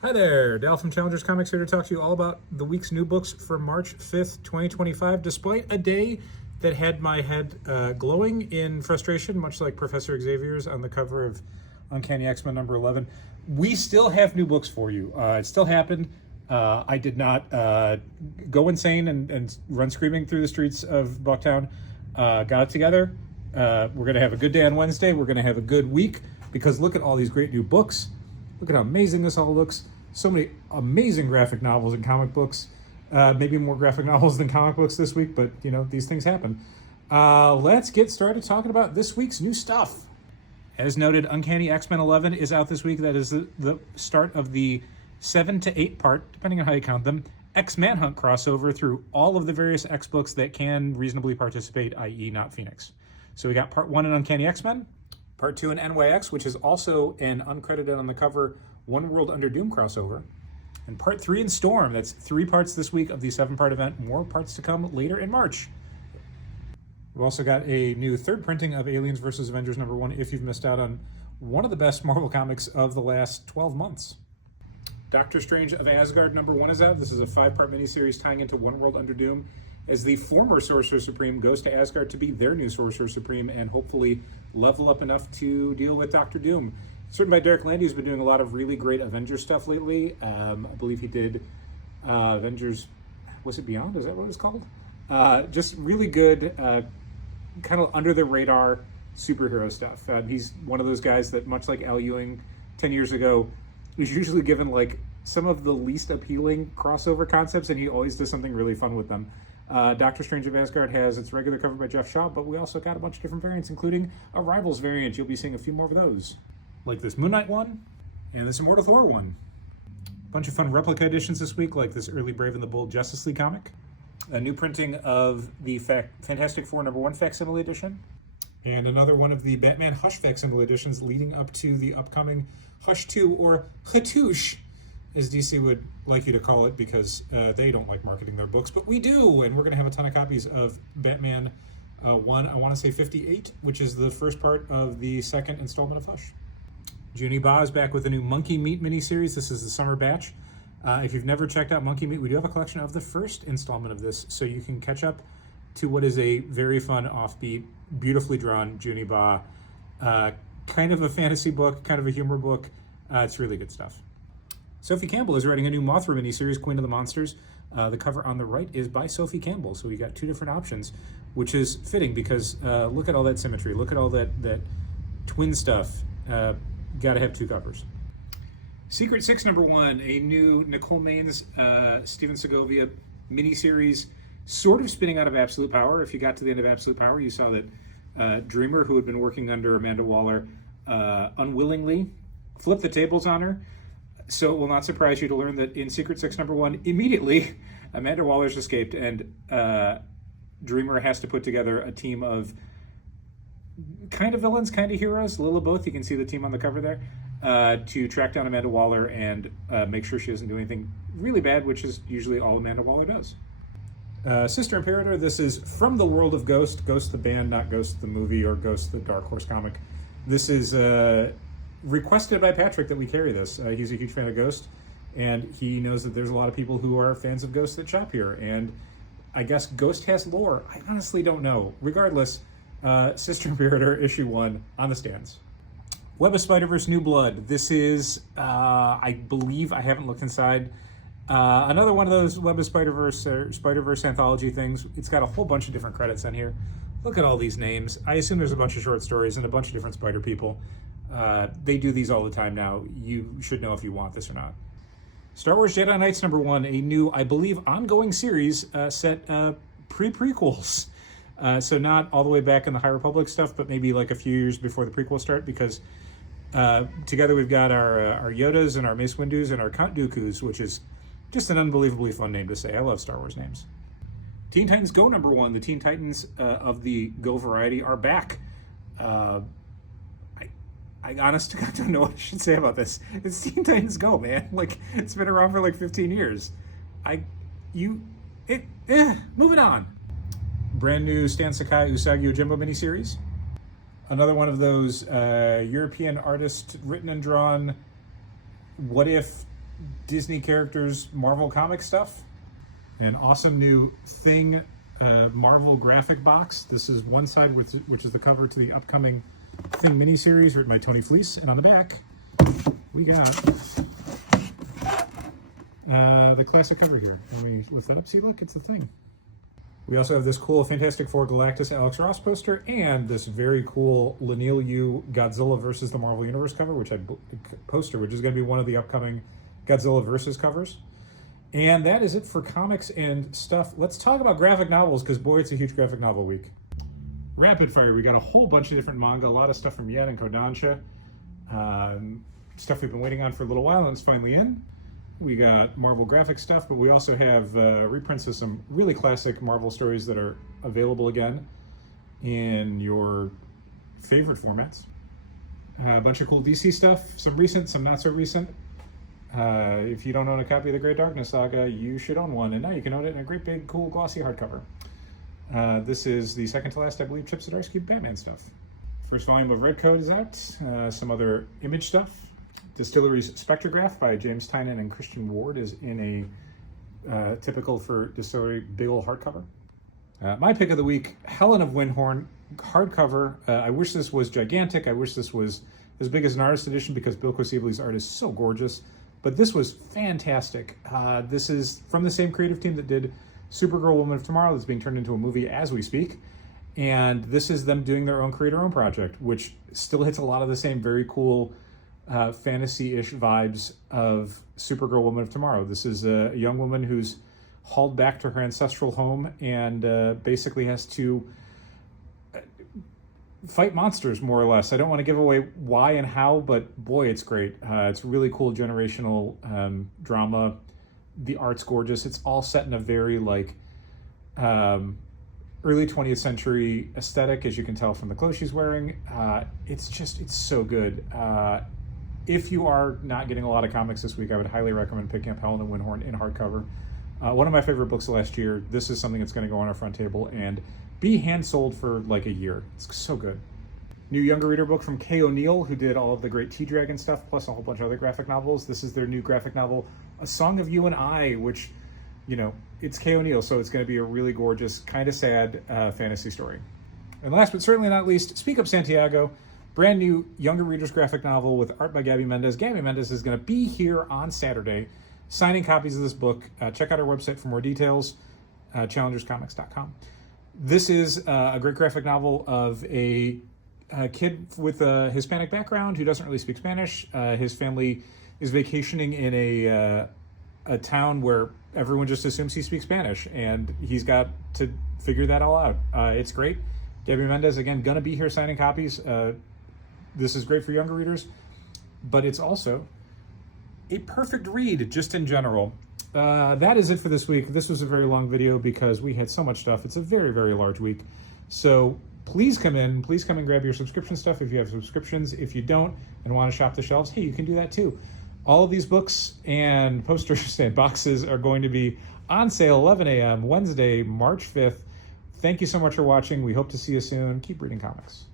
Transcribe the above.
Hi there, Dal from Challengers Comics here to talk to you all about the week's new books for March 5th, 2025. Despite a day that had my head glowing in frustration, much like Professor Xavier's on the cover of Uncanny X-Men number 11, we still have new books for you. It still happened. I did not go insane and run screaming through the streets of Bucktown. Got it together. We're going to have a good day on Wednesday. We're going to have a good week because look at all these great new books. Look at how amazing this all looks. So many amazing graphic novels and comic books. Maybe more graphic novels than comic books this week, but you know, these things happen. Let's get started talking about this week's new stuff. As noted, Uncanny X-Men 11 is out this week. That is the start of the 7 to 8 part, depending on how you count them, X-Manhunt crossover through all of the various X books that can reasonably participate, i.e. not Phoenix. So we got part 1 in Uncanny X-Men, part 2 in NYX, which is also an uncredited on the cover One World Under Doom crossover, and part 3 in Storm. That's 3 parts this week of the 7-part event. More parts to come later in March. We've also got a new 3rd printing of Aliens vs. Avengers number 1 if you've missed out on one of the best Marvel comics of the last 12 months. Doctor Strange of Asgard number 1 is out. This is a 5-part miniseries tying into One World Under Doom as the former Sorcerer Supreme goes to Asgard to be their new Sorcerer Supreme and hopefully level up enough to deal with Doctor Doom. It's written by Derek Landy, who's been doing a lot of really great Avengers stuff lately. I believe he did Avengers, was it Beyond? Is that what it's called? Just really good, kind of under the radar superhero stuff. He's one of those guys that, much like Al Ewing 10 years ago, was usually given like some of the least appealing crossover concepts, and he always does something really fun with them. Doctor Strange of Asgard has its regular cover by Jeff Shaw, but we also got a bunch of different variants, including a Rivals variant. You'll be seeing a few more of those, like this Moon Knight one and this Immortal Thor one. A bunch of fun replica editions this week, like this early Brave and the Bold Justice League comic. A new printing of the Fantastic Four number 1 facsimile edition. And another one of the Batman Hush facsimile editions leading up to the upcoming Hush 2, or Hatoosh, as DC would like you to call it, because they don't like marketing their books, but we do, and we're going to have a ton of copies of Batman 1, I want to say 58, which is the first part of the 2nd installment of Hush. Junie Ba is back with a new Monkey Meat miniseries. This is the summer batch. If you've never checked out Monkey Meat, we do have a collection of the first installment of this, so you can catch up to what is a very fun, offbeat, beautifully drawn Junie Ba, kind of a fantasy book, kind of a humor book. It's really good stuff. Sophie Campbell is writing a new Mothra miniseries, Queen of the Monsters. The cover on the right is by Sophie Campbell, so we got 2 different options, which is fitting because look at all that symmetry, look at all that twin stuff. Got to have 2 covers. Secret Six number 1, a new Nicole Maines, Steven Segovia miniseries, sort of spinning out of Absolute Power. If you got to the end of Absolute Power, you saw that Dreamer, who had been working under Amanda Waller, unwillingly flipped the tables on her. So it will not surprise you to learn that in Secret Six number 1, immediately Amanda Waller's escaped, and Dreamer has to put together a team of kind of villains, kind of heroes, a little of both. You can see the team on the cover there, to track down Amanda Waller and make sure she doesn't do anything really bad, which is usually all Amanda Waller does. Sister Imperator, this is from the world of Ghost the band, not Ghost the movie or Ghost the Dark Horse comic. This is requested by Patrick that we carry this. He's a huge fan of Ghost, and he knows that there's a lot of people who are fans of Ghost that shop here, and I guess Ghost has lore. I honestly don't know. Regardless, Sister Imperator issue 1 on the stands. Web of Spider-Verse New Blood. This is, I believe, I haven't looked inside, another one of those Web of Spider-Verse or Spider-Verse anthology things. It's got a whole bunch of different credits on here. Look at all these names. I assume there's a bunch of short stories and a bunch of different Spider people. They do these all the time now. You should know if you want this or not. Star Wars Jedi Knights number 1, a new, I believe, ongoing series set pre-prequels. So not all the way back in the High Republic stuff, but maybe like a few years before the prequels start, because together we've got our Yodas and our Mace Windus and our Count Dooku's, which is just an unbelievably fun name to say. I love Star Wars names. Teen Titans Go number 1. The Teen Titans of the Go variety are back. I honest to God don't know what I should say about this. It's Teen Titans Go, man. Like, it's been around for like 15 years. Moving on. Brand new Stan Sakai Usagi Yojimbo miniseries. Another one of those European artist written and drawn what if Disney characters, Marvel comic stuff. An awesome new Thing Marvel graphic box. This is one side, which is the cover to the upcoming Thing miniseries written by Tony Fleece. And on the back, we got the classic cover here. Let me lift that up. See, look, it's the Thing. We also have this cool Fantastic Four Galactus Alex Ross poster and this very cool Leinil Yu Godzilla versus the Marvel Universe cover, which is going to be one of the upcoming Godzilla versus covers. And that is it for comics and stuff. Let's talk about graphic novels, because boy, it's a huge graphic novel week. Rapid fire, we got a whole bunch of different manga, a lot of stuff from Yen and Kodansha. Stuff we've been waiting on for a little while, and it's finally in. We got Marvel graphic stuff, but we also have reprints of some really classic Marvel stories that are available again in your favorite formats. A bunch of cool DC stuff, some recent, some not so recent. If you don't own a copy of the Great Darkness Saga, you should own one, and now you can own it in a great big, cool, glossy hardcover. This is the second to last, I believe, Chip Zdarsky Batman stuff. First volume of Red Code is out. Some other Image stuff. Distillery's Spectrograph by James Tynan and Christian Ward is in a typical for Distillery big ol' hardcover. My pick of the week, Helen of Windhorn hardcover. I wish this was gigantic. I wish this was as big as an artist edition, because Bilko Sibley's art is so gorgeous. But this was fantastic. This is from the same creative team that did Supergirl Woman of Tomorrow, that's being turned into a movie as we speak. And this is them doing their own creator-owned project, which still hits a lot of the same very cool fantasy-ish vibes of Supergirl Woman of Tomorrow. This is a young woman who's hauled back to her ancestral home and basically has to fight monsters, more or less. I don't want to give away why and how, but boy, it's great. It's really cool generational drama. The art's gorgeous. It's all set in a very early 20th century aesthetic, as you can tell from the clothes she's wearing. It's so good. If you are not getting a lot of comics this week, I would highly recommend picking up Helen of Windhorn in hardcover. One of my favorite books of last year. This is something that's going to go on our front table and be hand sold for like a year. It's so good. New younger reader book from Kay O'Neill, who did all of the great T-Dragon stuff, plus a whole bunch of other graphic novels. This is their new graphic novel, A Song of You and I, which, it's Kay O'Neill, so it's going to be a really gorgeous, kind of sad fantasy story. And last but certainly not least, Speak Up Santiago, brand new younger readers graphic novel with art by Gabby Mendez. Gabby Mendez is going to be here on Saturday signing copies of this book. Check out our website for more details, challengerscomics.com. This is a great graphic novel of a kid with a Hispanic background who doesn't really speak Spanish. His family is vacationing in a town where everyone just assumes he speaks Spanish, and he's got to figure that all out. It's great. Gabby Mendez, again, going to be here signing copies. This is great for younger readers, but it's also a perfect read just in general. That is it for this week. This was a very long video because we had so much stuff. It's a very, very large week. So please come in and grab your subscription stuff if you have subscriptions. If you don't and want to shop the shelves, hey, you can do that too. All of these books and posters and boxes are going to be on sale 11 a.m. Wednesday, March 5th. Thank you so much for watching. We hope to see you soon. Keep reading comics.